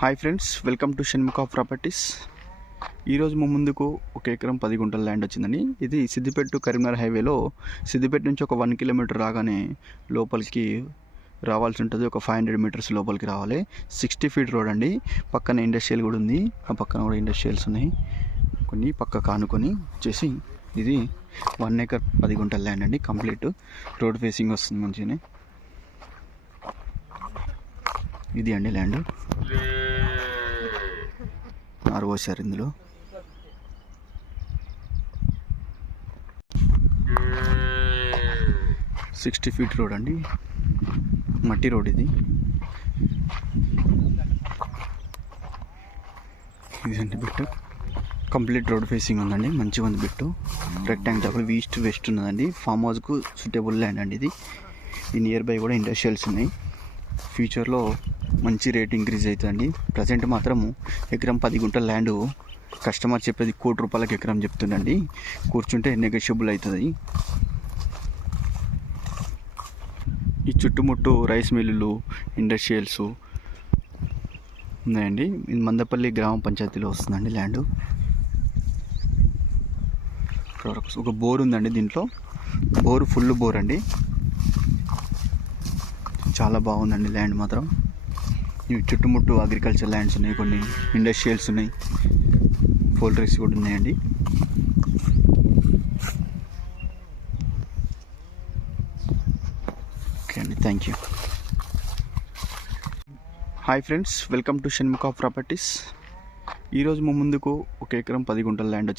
Hi friends, welcome to Shanmukha properties. ఈరోజు మా ముందుకు 1 ఎకరం 10 గుంటల ల్యాండ్ వచ్చిందండి. ఇది సిద్దిపేట టు కరీంనగర్ హైవేలో సిద్దిపేట నుంచి ఒక 1 కిలోమీటర్ రాగానే లోపలికి రావాల్సి ఉంటుంది. ఒక 500 మీటర్స్ లోపలికి రావాలి. 60 ఫీట్ రోడ్ అండి. పక్కన ఇండస్ట్రియల్ కూడా ఉంది. ఆ పక్కన కూడా ఇండస్ట్రియల్స్ ఉన్నాయి. కొన్ని పక్క కానుకొని వచ్చేసి ఇది 1 ఎకర్ 10 గుంటల ల్యాండ్ అండి. కంప్లీట్ రోడ్ ఫేసింగ్ వస్తుంది మంచిగానే. ఇది అండి ల్యాండ్. పోసారు ఇందులో. సిక్స్టీ ఫీట్ రోడ్ అండి, మట్టి రోడ్ ఇది. ఇదండి బిట్టు. కంప్లీట్ రోడ్ ఫేసింగ్ ఉందండి, మంచిగా ఉంది బిట్టు. రెక్టాంగిల్ ఈస్ట్ వెస్ట్ ఉన్నదండి. ఫామ్ హౌస్కు సూటబుల్ ల్యాండ్ అండి ఇది. ఈ నియర్ బై కూడా ఇండస్ట్రియల్స్ ఉన్నాయి. ఫ్యూచర్లో మంచి రేట్ ఇంక్రీజ్ అవుతుందండి. ప్రజెంట్ మాత్రము ఎకరం 10 గుంటల ల్యాండ్ కస్టమర్ చెప్పేది ₹1,00,00,000 ఎకరం చెప్తుండండి. కూర్చుంటే నెగోషియబుల్ అవుతుంది. ఈ చుట్టుముట్టు రైస్ మిల్లులు, ఇండస్ట్రియల్స్ ఉన్నాయండి. ఇది మందపల్లి గ్రామ పంచాయతీలో వస్తుందండి ల్యాండ్. ఒక బోర్ ఉందండి దీంట్లో. బోరు ఫుల్ బోర్ అండి. చాలా బాగుందండి ల్యాండ్ మాత్రం. ఇవి చుట్టుముట్టు అగ్రికల్చర్ ల్యాండ్స్ ఉన్నాయి, కొన్ని ఇండస్ట్రియల్స్ ఉన్నాయి, పోల్ట్రీస్ కూడా ఉన్నాయండి. ఓకే అండి, thank you. Hi friends, welcome to Shanmukha properties. ఈరోజు మా ముందుకు 1 ఎకరం 10 గుంటల ల్యాండ్ వచ్చింది.